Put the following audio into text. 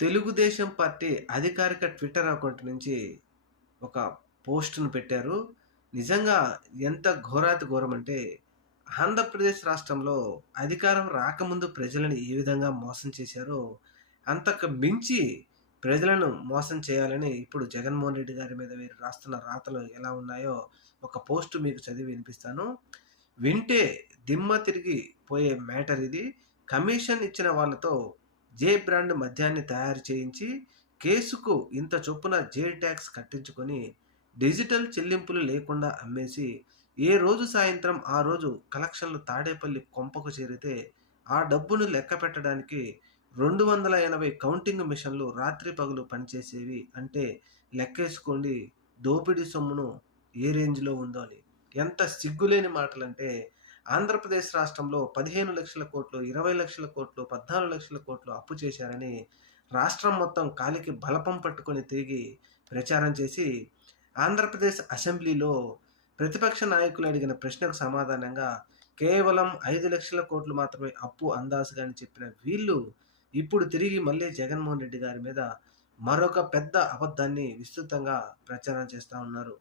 Telugu Desam party అధికారిక Twitter account నుంచి ఒక పోస్ట్‌ను పెట్టారు. నిజంగా ఎంత ఘోరాతి ఘోరమంటే, ఆంధ్రప్రదేశ్ రాష్ట్రంలో అధికారం రాకముందు ప్రజలని ఏ విధంగా మోసం చేశారో, అంతకు మించి ప్రజలను మోసం చేయాలని ఇప్పుడు జగన్మోహన్ రెడ్డి గారి మీద వీరు రాస్తున్న రాతలు ఎలా ఉన్నాయో, ఒక పోస్ట్ మీకు చదివి వినిపిస్తాను. వింటే దిమ్మ తిరిగి పోయే మ్యాటర్ ఇది. కమిషన్ ఇచ్చిన వాళ్ళతో జే బ్రాండ్ మద్యాన్ని తయారు చేయించి, కేసుకు ఇంత చొప్పున జే ట్యాక్స్ కట్టించుకొని, డిజిటల్ చెల్లింపులు లేకుండా అమ్మేసి, ఏ రోజు సాయంత్రం ఆ రోజు కలెక్షన్‌లు తాడేపల్లి కొంపకు చేరితే, ఆ డబ్బును లెక్కపెట్టడానికి 280 కౌంటింగ్ మిషన్‌లు రాత్రి పగలు పనిచేసేవి. అంటే లెక్కేసుకోండి దోపిడీ సొమ్మును ఏ రేంజ్‌లో ఉందో అని. ఎంత సిగ్గులేని మాటలంటే, ఆంధ్రప్రదేశ్ రాష్ట్రంలో 15,00,000,00,00,000, 20,00,000,00,000, 14,00,000,00,000 అప్పు చేశారని రాష్ట్రం మొత్తం కాలికి బలపం పట్టుకొని తిరిగి ప్రచారం చేసి, ఆంధ్రప్రదేశ్ అసెంబ్లీలో ప్రతిపక్ష నాయకులు అడిగిన ప్రశ్నకు సమాధానంగా కేవలం 5,00,000,00,000 మాత్రమే అప్పు అందాజుగా అని చెప్పిన వీళ్ళు, ఇప్పుడు తిరిగి మళ్ళీ జగన్మోహన్ రెడ్డి గారి మీద మరొక పెద్ద అబద్ధాన్ని విస్తృతంగా ప్రచారం చేస్తా ఉన్నారు.